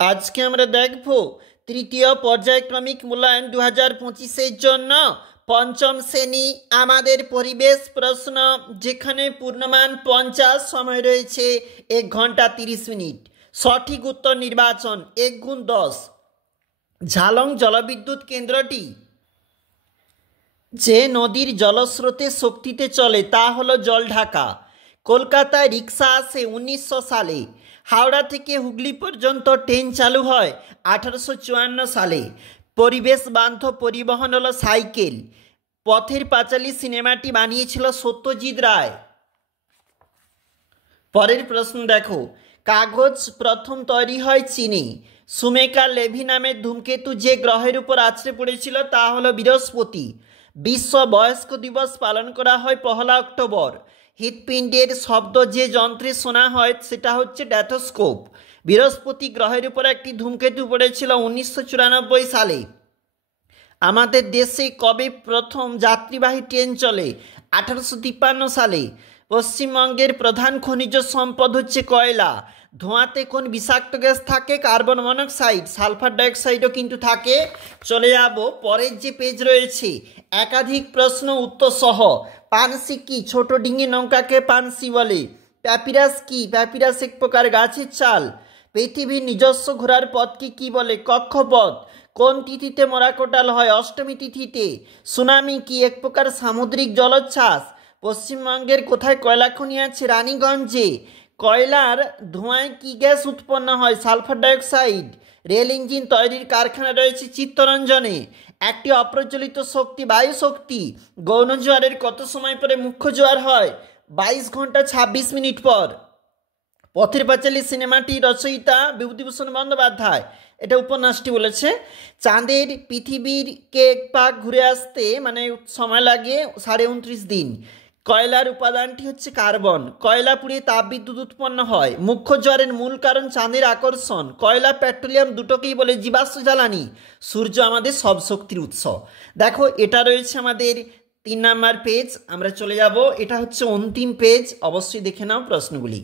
আজকে আমরা দেখব তৃতীয় পর্যায়ক্রমিক মূল্যায়ন 2025-এর জন্য পঞ্চম শ্রেণী আমাদের পরিবেশ প্রশ্ন, যেখানে পূর্ণমান 50, সময় রয়েছে 1 ঘন্টা 30 মিনিট। সঠিক উত্তর নির্বাচন 1×10। ঝালং জলবিদ্যুৎ কেন্দ্রটি যে নদীর জলস্রোতে শক্তিতে চলে তা হলো জলঢাকা। কলকাতায় রিক্সা আসে 1900 সালে। হাওড়া থেকে হুগলি পর্যন্ত ট্রেন চালু হয় 1854 সালে। পরিবেশ বান্ধব পরিবহন হলো সাইকেল। পথের পাঁচালী সিনেমাটি বানিয়েছিল সত্যজিৎ রায়। পরের প্রশ্ন দেখো, কাগজ প্রথম তৈরি হয় চীনে। সুমেকা লেভি নামের ধূমকেতু যে গ্রহের উপর আছড়ে পড়েছিল তা হলো বৃহস্পতি। বিশ্ব বয়স্ক দিবস পালন করা হয় 1 অক্টোবর। হৃৎপিণ্ডের শব্দ যে যন্ত্রে শোনা হয় সেটা হচ্ছে স্টেথোস্কোপ। বৃহস্পতি গ্রহের উপর একটি ধূমকেতু পড়েছিল 1994 সালে। আমাদের দেশে কবে প্রথম যাত্রীবাহী ট্রেন চলে? 1853 সালে। পশ্চিমবঙ্গের প্রধান খনিজ সম্পদ হচ্ছে কয়লা। ধোঁয়াতে কোন বিষাক্ত গ্যাস থাকে? Carbon monoxide. সালফার ডাইঅক্সাইডও কিন্তু থাকে। চলে যাব পরের যে পেজ রয়েছে, একাধিক প্রশ্ন উত্তর সহ। পানসি কি? ছোট ডিঙি নৌকাকে পানসি বলে। প্যাপিরাস কি? প্যাপিরাস এক প্রকার গাছের চাল। পৃথিবীর নিজস্ব ঘোরার পথকে কি বলে? কক্ষপথ। কোন তিথিতে মরা কোটাল হয়? অষ্টমী তিথিতে। সুনামি কি? এক প্রকার সামুদ্রিক জলোচ্ছ্বাস। পশ্চিমবঙ্গের কোথায় কয়লা খনি আছে? রানীগঞ্জে। কয়লার ধোঁয়ায় কি গ্যাস উৎপন্ন হয়? Sulphur dioxide. রেল ইঞ্জিন তৈরির কারখানা রয়েছে চিত্তরঞ্জনে। একটি অপ্রচলিত শক্তি বায়ু শক্তি। গৌণ জোয়ারের কত সময় পরে মুখ্য জোয়ার হয়? 22 ঘন্টা 26 মিনিট পর। পথের পাঁচালী সিনেমাটি রচয়িতা বিভূতিভূষণ বন্দ্যোপাধ্যায়। এটা উপন্যাসটি বলেছে। চাঁদের পৃথিবীরকে এক পাক ঘুরে আসতে সময় লাগে 29.5 দিন। কয়লার উপাদানটি হচ্ছে কার্বন। কয়লা পুড়িয়ে তাপবিদ্যুৎ উৎপন্ন হয়। মুখ্য জোয়ারের মূল কারণ চাঁদের আকর্ষণ। কয়লা পেট্রোলিয়াম দুটোকেই বলে জীবাশ্ম জ্বালানি। সূর্য আমাদের সব শক্তির উৎস। দেখো, এটা রয়েছে আমাদের 3 নম্বর পেজ। আমরা চলে যাব, এটা হচ্ছে অন্তিম পেজ। অবশ্যই দেখে নাও প্রশ্নগুলি।